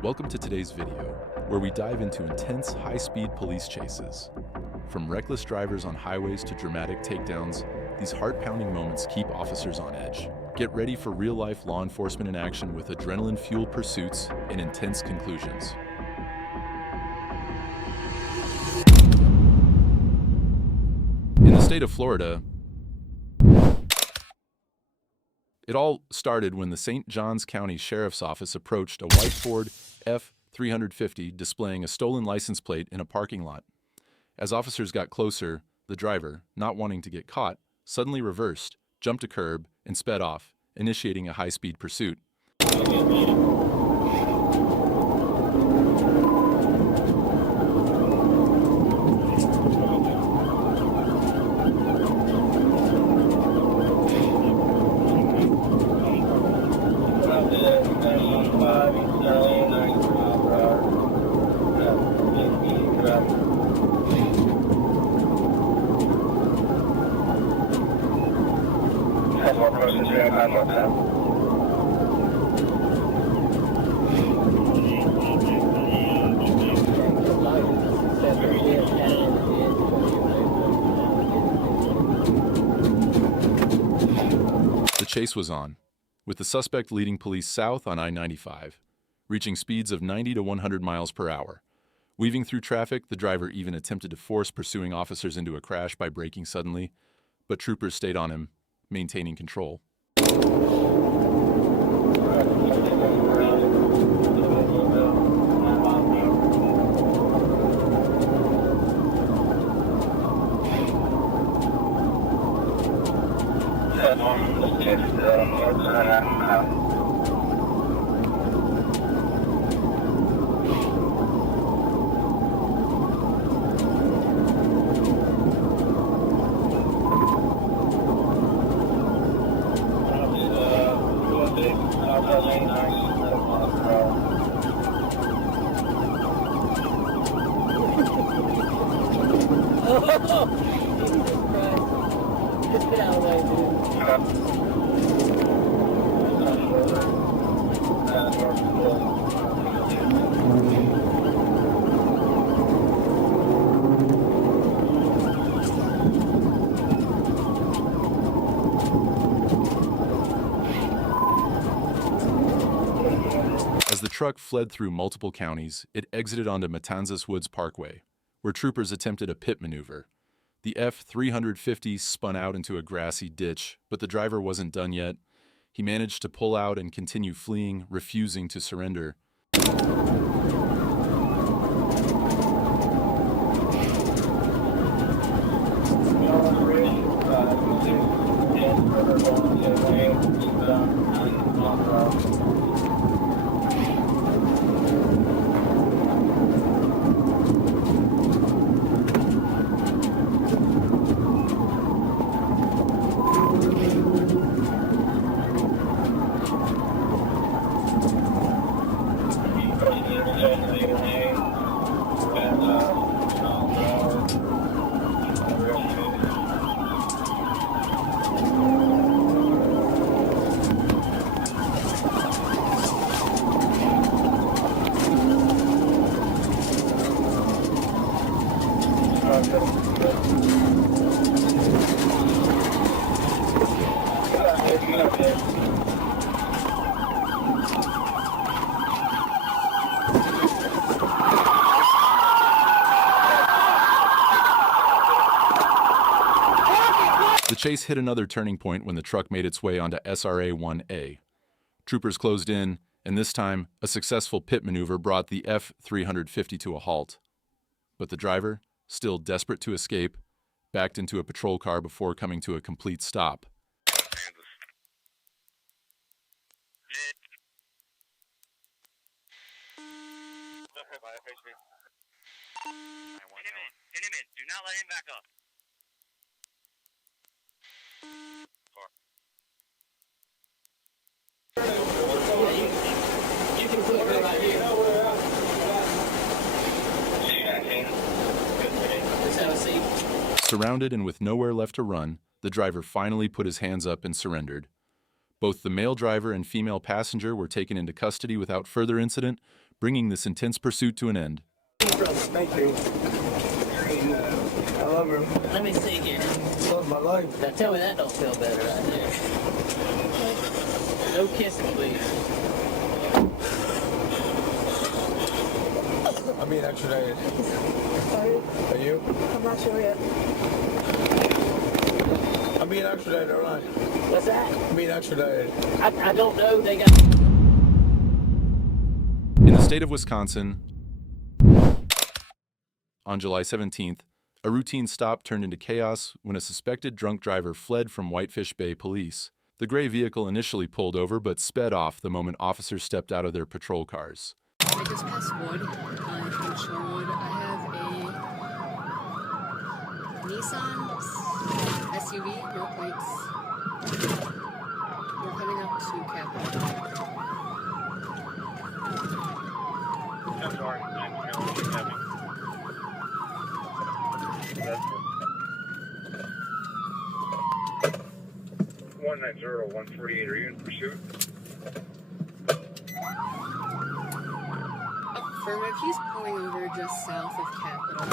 Welcome to today's video, where we dive into intense, high-speed police chases. From reckless drivers on highways to dramatic takedowns, these heart-pounding moments keep officers on edge. Get ready for real-life law enforcement in action with adrenaline-fueled pursuits and intense conclusions. In the state of Florida, it all started when the St. Johns County Sheriff's Office approached a white Ford F-350 displaying a stolen license plate in a parking lot. As officers got closer, the driver, not wanting to get caught, suddenly reversed, jumped a curb, and sped off, initiating a high-speed pursuit. The chase was on, with the suspect leading police south on I-95, reaching speeds of 90 to 100 miles per hour. Weaving through traffic, the driver even attempted to force pursuing officers into a crash by braking suddenly, but troopers stayed on him, maintaining control. As the truck fled through multiple counties, it exited onto Matanzas Woods Parkway, where troopers attempted a pit maneuver. The F-350 spun out into a grassy ditch, but the driver wasn't done yet. He managed to pull out and continue fleeing, refusing to surrender. The chase hit another turning point when the truck made its way onto SRA 1A. Troopers closed in, and this time, a successful pit maneuver brought the F-350 to a halt. But the driver, still desperate to escape, backed into a patrol car before coming to a complete stop. Pin him in. Do not let him back up. You can put it right here. Just have a seat. Surrounded and with nowhere left to run, the driver finally put his hands up and surrendered. Both the male driver and female passenger were taken into custody without further incident, bringing this intense pursuit to an end. Thank you. I love her. Let me see here. Love my life. Now tell me that don't feel better right there. No kissing, please. I'm being extradited. Sorry, Are you? I'm not sure yet. I'm being extradited, all right. What's that? I'm being extradited. I don't know. They got. In the state of Wisconsin, on July 17th, a routine stop turned into chaos when a suspected drunk driver fled from Whitefish Bay police. The gray vehicle initially pulled over but sped off the moment officers stepped out of their patrol cars. I just passed Wood in Shorewood. I have a Nissan SUV, no plates. We're coming up to Capitol. I'm sorry, I'm having. 190-148, are you in pursuit? Affirmative, he's pulling over just south of Capitol.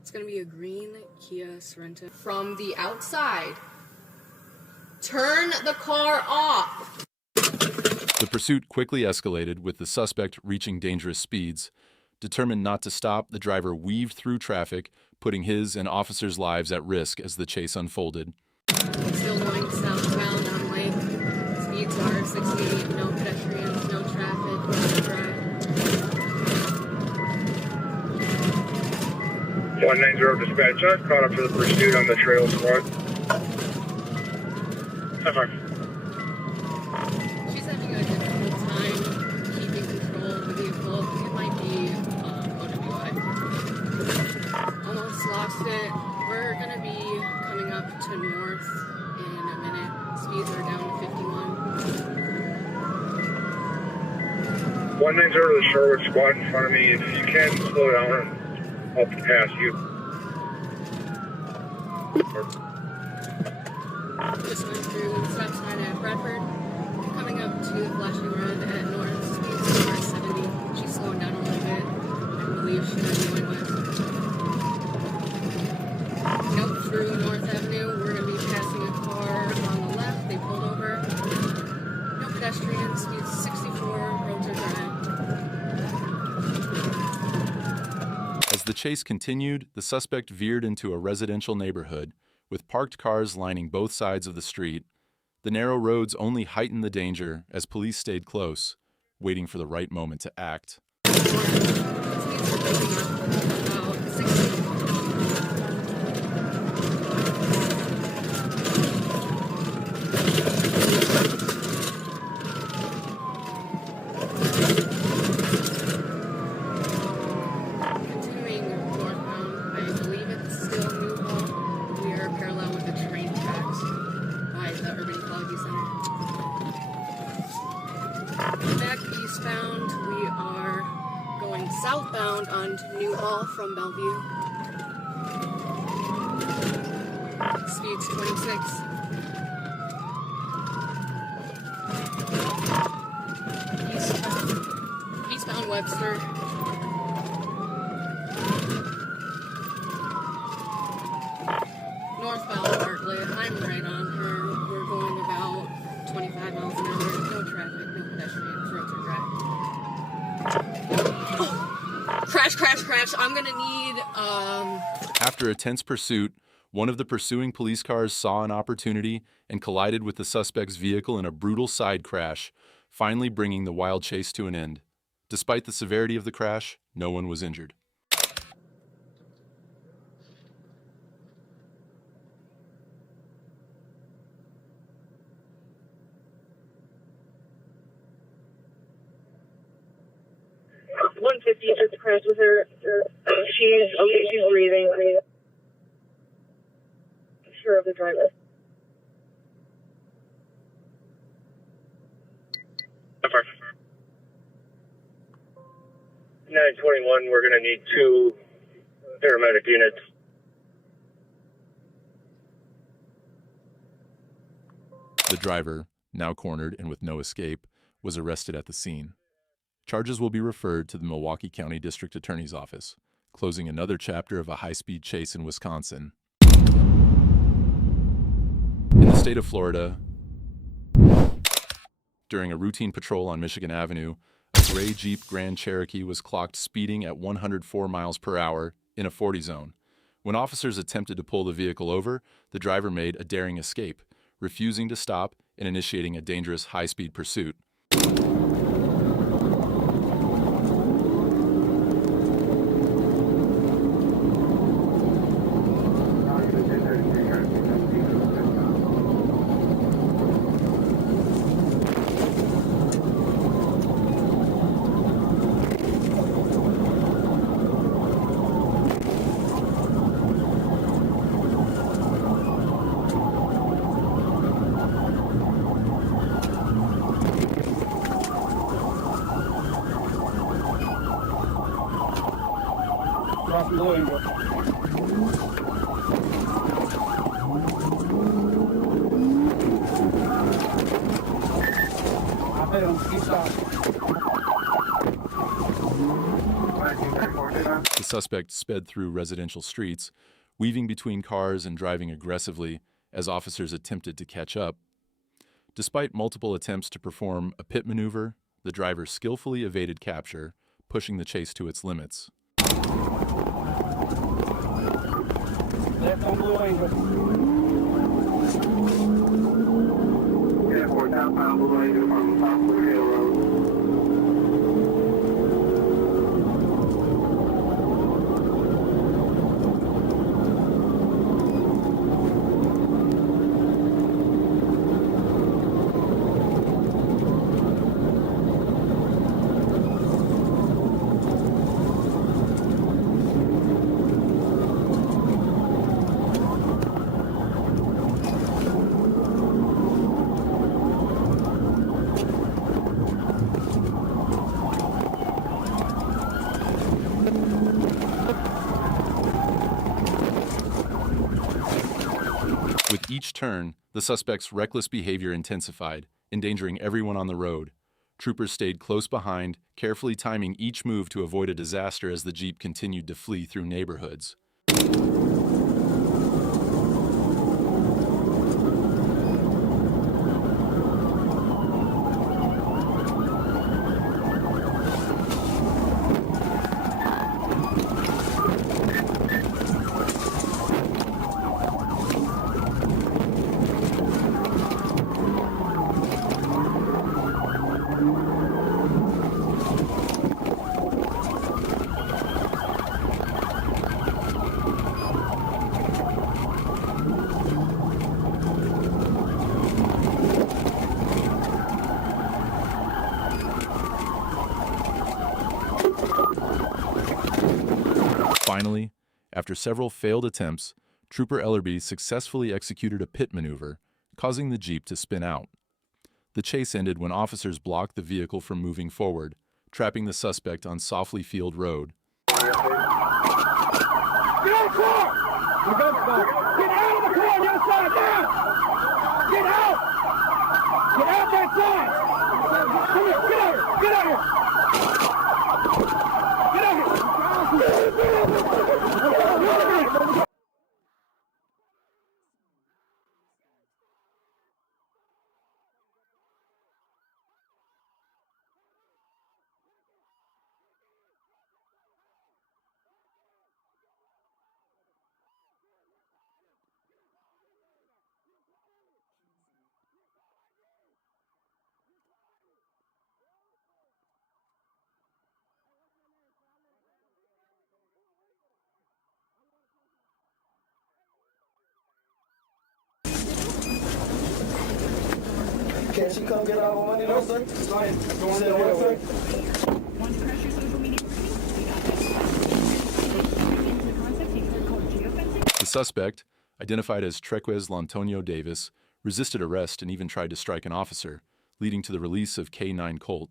It's gonna be a green Kia Sorento. From the outside, turn the car off. The pursuit quickly escalated, with the suspect reaching dangerous speeds. Determined not to stop, the driver weaved through traffic, putting his and officers' lives at risk as the chase unfolded. Still going southbound on Lake. Speeds are 68, no pedestrians, no traffic, no drive. 190 dispatch, I've caught up to the pursuit on the trail squad. Sorry. She's having a difficult time keeping control of the vehicle. It might be OWI. Almost lost it. We're gonna be coming up to north in a minute. Speeds are down to 51. 190 to the Sherwood squad in front of me. If you can, slow down and I'll pass you. Just went through the stop sign at Bradford. Coming up to the flashing red at north. Speeds are 70. She's slowing down a little bit. I believe she might be going west. Nope, through North Avenue. We're going to be passing a car on the left. They pulled over. No pedestrians. Speeds 64. Roads are dry. As the chase continued, the suspect veered into a residential neighborhood, with parked cars lining both sides of the street. The narrow roads only heightened the danger as police stayed close, waiting for the right moment to act. Speeds are building up about 60. Continuing northbound, I believe it's still Newhall. We are parallel with the train tracks by the Urban Ecology Center. Back eastbound, we are going southbound onto Newhall from Bellevue. Speeds 26. Eastbound Webster. Northbound Bartlett. I'm right on her. We're going about 25 miles an hour. No traffic, no pedestrians. Roads are dry. Oh. Crash, crash, crash. I'm gonna need, After a tense pursuit, one of the pursuing police cars saw an opportunity and collided with the suspect's vehicle in a brutal side crash, finally bringing the wild chase to an end. Despite the severity of the crash, no one was injured. Just crash with her. She's okay. She's breathing. Sure of the driver. Sorry. 921, we're going to need 2 paramedic units. The driver, now cornered and with no escape, was arrested at the scene. Charges will be referred to the Milwaukee County District Attorney's Office, closing another chapter of a high-speed chase in Wisconsin. In the state of Florida, during a routine patrol on Michigan Avenue, a gray Jeep Grand Cherokee was clocked speeding at 104 miles per hour in a 40 zone. When officers attempted to pull the vehicle over, the driver made a daring escape, refusing to stop and initiating a dangerous high-speed pursuit. The suspect sped through residential streets, weaving between cars and driving aggressively as officers attempted to catch up. Despite multiple attempts to perform a pit maneuver, the driver skillfully evaded capture, pushing the chase to its limits. Left on Blue Angel. Airport southbound Blue Angel from South Blue Hill Road. With each turn, the suspect's reckless behavior intensified, endangering everyone on the road. Troopers stayed close behind, carefully timing each move to avoid a disaster as the Jeep continued to flee through neighborhoods. Finally, after several failed attempts, Trooper Ellerby successfully executed a pit maneuver, causing the Jeep to spin out. The chase ended when officers blocked the vehicle from moving forward, trapping the suspect on Softly Field Road. Get out of the car! Get out of the car on the other side now! Get out! Get out that side! Come here, get out here! Get out here! Get out here! Can she come get our money, no, sir? Go ahead. Go on there, sir. Want to crash your social media The suspect, identified as Trequez Lantonio Davis, resisted arrest and even tried to strike an officer, leading to the release of K9 Colt.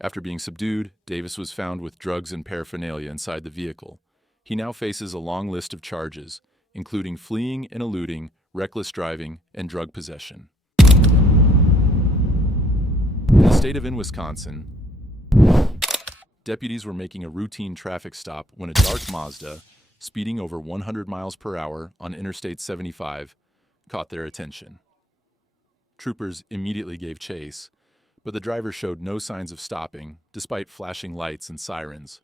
After being subdued, Davis was found with drugs and paraphernalia inside the vehicle. He now faces a long list of charges, including fleeing and eluding, reckless driving, and drug possession. state of Wisconsin, deputies were making a routine traffic stop when a dark Mazda, speeding over 100 miles per hour on Interstate 75, caught their attention. Troopers immediately gave chase, but the driver showed no signs of stopping, despite flashing lights and sirens.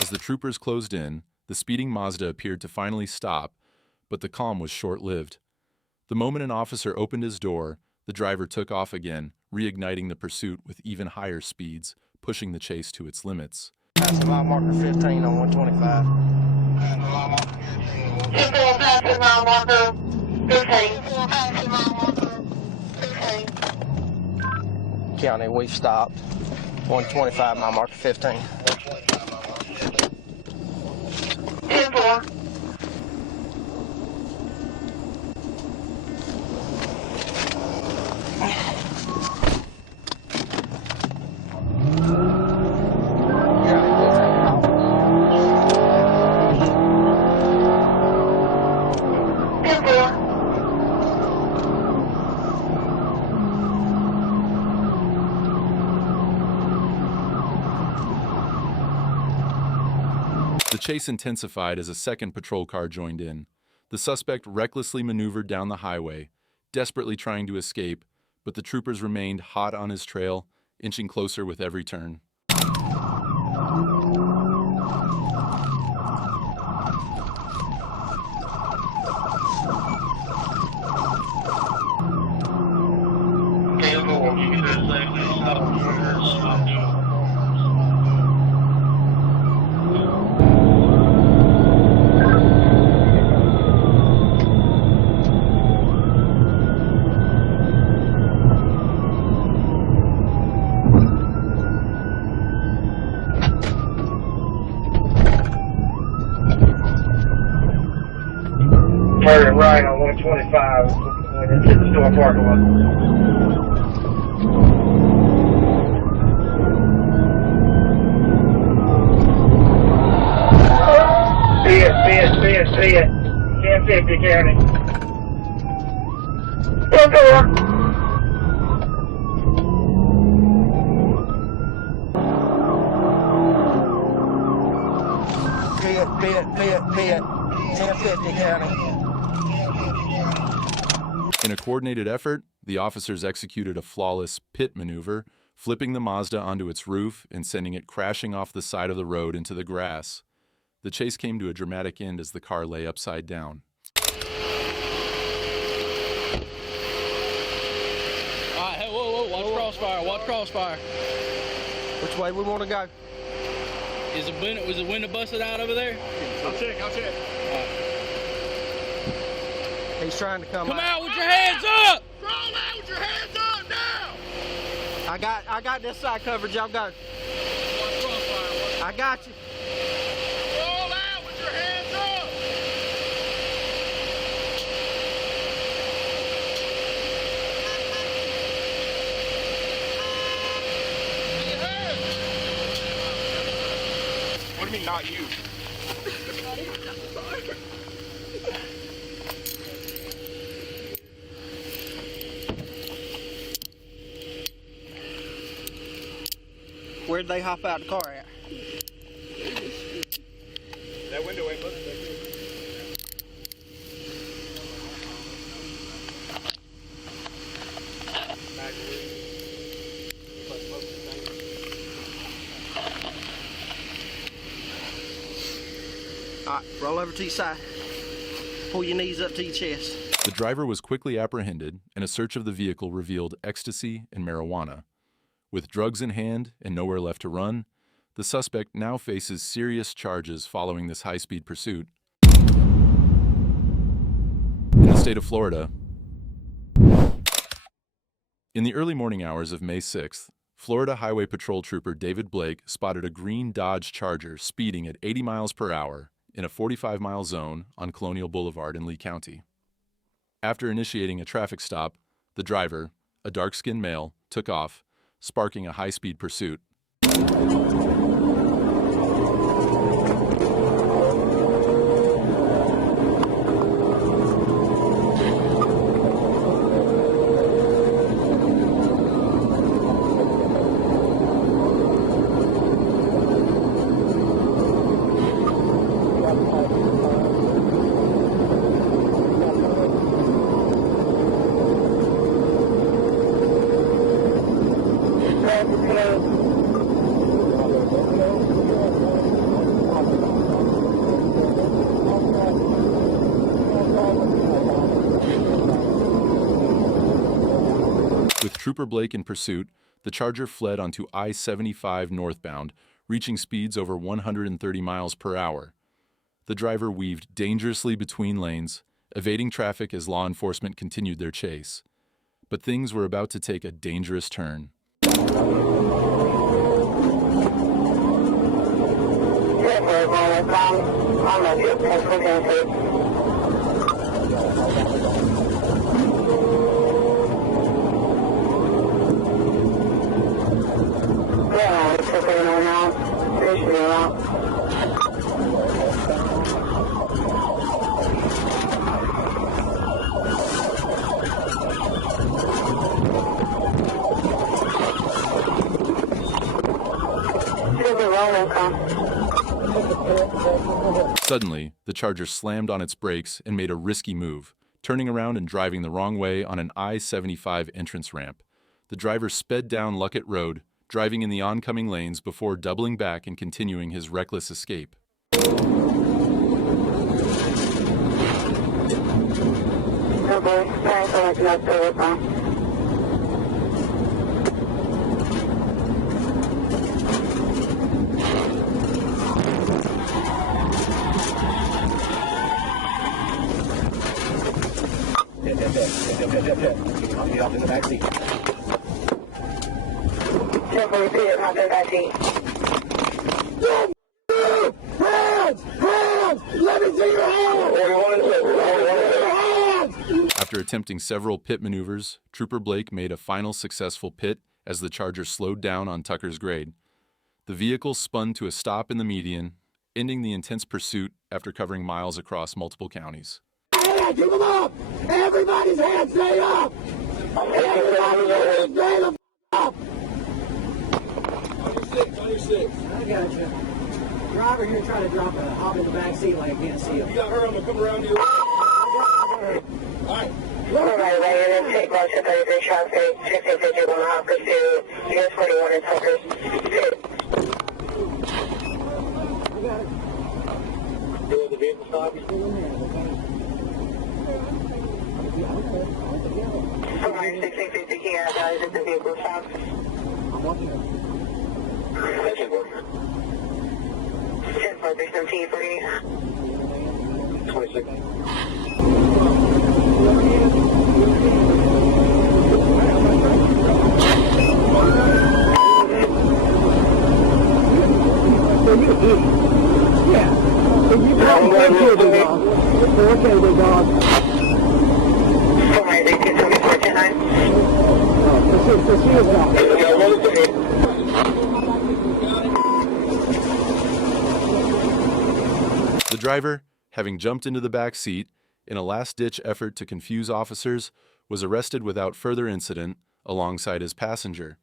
As the troopers closed in, the speeding Mazda appeared to finally stop, but the calm was short-lived. The moment an officer opened his door, the driver took off again, reigniting the pursuit with even higher speeds, pushing the chase to its limits. Passing mile marker 15 on 125. Passing mile marker 15. County, we've stopped. 125 mile marker 15. 10-4. The chase intensified as a second patrol car joined in. The suspect recklessly maneuvered down the highway, desperately trying to escape, but the troopers remained hot on his trail, inching closer with every turn. Turning right on 125 when it's in the store parking lot. See it. 1050 County. 10-4. Pit. 1050 County. In a coordinated effort, the officers executed a flawless pit maneuver, flipping the Mazda onto its roof and sending it crashing off the side of the road into the grass. The chase came to a dramatic end as the car lay upside down. All right, hey, whoa, watch crossfire. Which way we want to go? Was the window busted out over there? I'll check. He's trying to come Come out with your hands up! Roll out with your hands up now! I got this side covered. Y'all got it. Watch crossfire. I got you. Roll out with your hands up! What do you mean, not you? Where'd they hop out the car at? That window ain't busted. All right, roll over to your side. Pull your knees up to your chest. The driver was quickly apprehended, and a search of the vehicle revealed ecstasy and marijuana. With drugs in hand and nowhere left to run, The suspect now faces serious charges following this high-speed pursuit. In the state of Florida, in the early morning hours of May 6th, Florida Highway Patrol Trooper David Blake spotted a green Dodge Charger speeding at 80 miles per hour in a 45-mile zone on Colonial Boulevard in Lee County. After initiating a traffic stop, the driver, a dark-skinned male, took off, sparking a high-speed pursuit. With Trooper Blake in pursuit, the Charger fled onto I-75 northbound, reaching speeds over 130 miles per hour. The driver weaved dangerously between lanes, evading traffic as law enforcement continued their chase. But things were about to take a dangerous turn. Suddenly, the Charger slammed on its brakes and made a risky move, turning around and driving the wrong way on an I-75 entrance ramp. The driver sped down Luckett Road, driving in the oncoming lanes before doubling back and continuing his reckless escape. I'll be off in the back seat. Let me see your hands! After attempting several pit maneuvers, Trooper Blake made a final successful pit as the Charger slowed down on Tucker's grade. The vehicle spun to a stop in the median, ending the intense pursuit after covering miles across multiple counties. Hey, keep them up! Everybody's hands stay up! Everybody's hands stay the up! On your six. I got you. Driver here trying to drop a hop in the back seat like I can't see him. You got her, I'm gonna come around you. Alright. Alright, right, and then take motion 33 shots, 1651 hop pursuit, US 41 and Tuckers. I got it. Doing the vehicle stop. Alright, 1650 key out, guys, at the vehicle stop. I'm walking up. 10-4-17 for you. 26. Yeah. If you come back here, big dog. Okay, big dog. Alright, 1874-10-9. Proceed now. The driver, having jumped into the back seat in a last-ditch effort to confuse officers, was arrested without further incident alongside his passenger.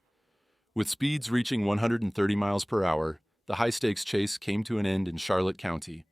With speeds reaching 130 miles per hour, the high-stakes chase came to an end in Charlotte County.